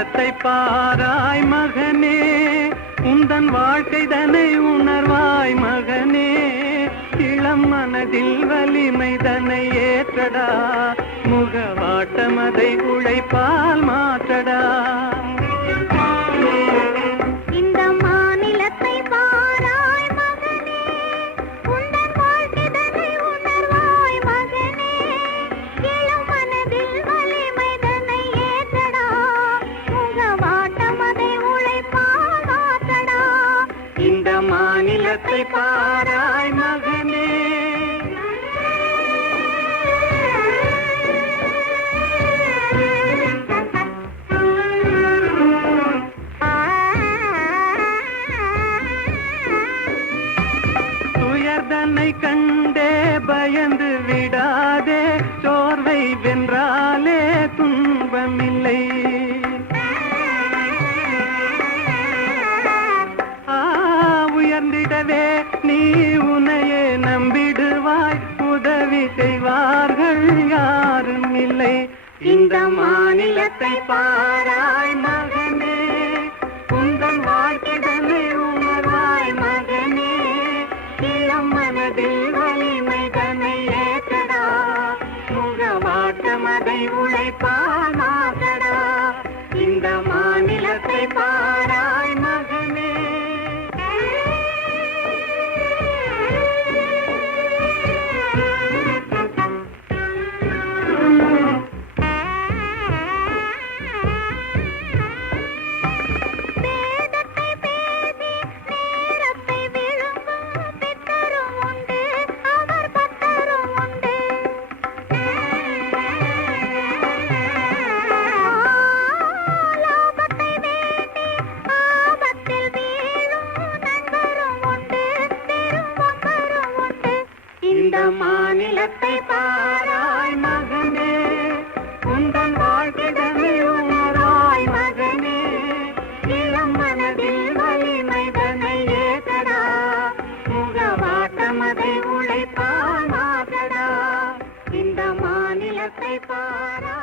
உள்ளத்தை பாராய் மகனே உந்தன் வாழ்க்கை தனை உணர்வாய் மகனே. இளம் மனதில் வலிமை தனை ஏற்றடா முகவாட்டமதை உழைப்பால் மாற்றடா. மாநிலத்தை பாராய் மகனே. துயர்தனை கண்டே பயந்து விடாதே சோர்வை வென்றாலே துன்பமில்லை. உயர்ந்திடவே நீ உனையே நம்பிடுவாய். உதவி செய்வார்கள் யாரும் இல்லை. இந்த மாநிலத்தை பாராய் மகனே. உங்கள் வாழ்க்கைதனை உணர்வாய் மகனே. இளம் மனதில் வலிமை தன்னை ஏற்றடா முகவாட்டம் அதை உழைப்பான பாராதடா இந்த மாநிலத்தை பாரா